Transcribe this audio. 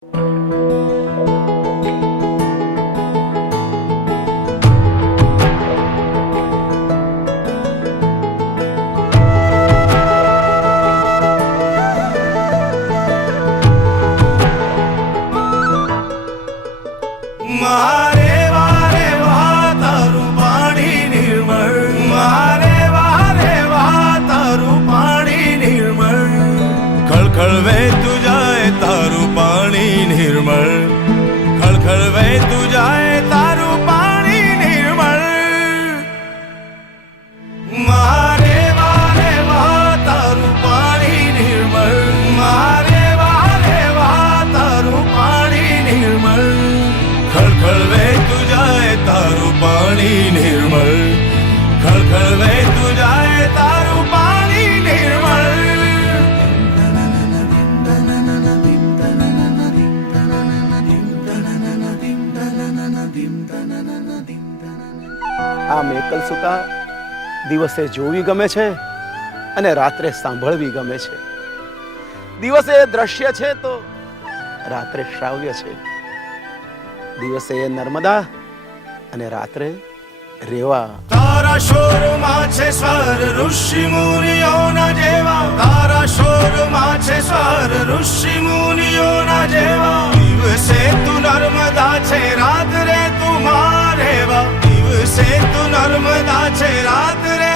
ખળખળ વહેતું જાય તારું પાણી નિર્મળ, ખળખળ વહેતું જાય તારું પાણી નિર્મળ. મારે વારે વાહ તારું પાણી નિર્મળ, મારે વારે વાહ તારું પાણી નિર્મળ, ખળખળ વહેતું જાય તારું પાણી નિર્મળ, ખળખળ વહેતું જાય તારું પાણી નિર્મળ. આ મેકલ સુતા દિવસે જોવી ગમે છે અને રાત્રે સાંભળવી ગમે છે. દિવસે દ્રશ્ય છે તો રાત્રે શ્રાવ્ય છે. દિવસે નર્મદા અને રાત્રે રેવા. તારા શોરમાં છે સ્વર ઋષિ મુનિઓના જેવા, તારા શોરમાં છે સ્વર ઋષિ મુનિઓના જેવા. દિવસે તું નર્મદા છે રાત્રે તું મારેવા, દિવસે તું નર્મદા છે રાત્રે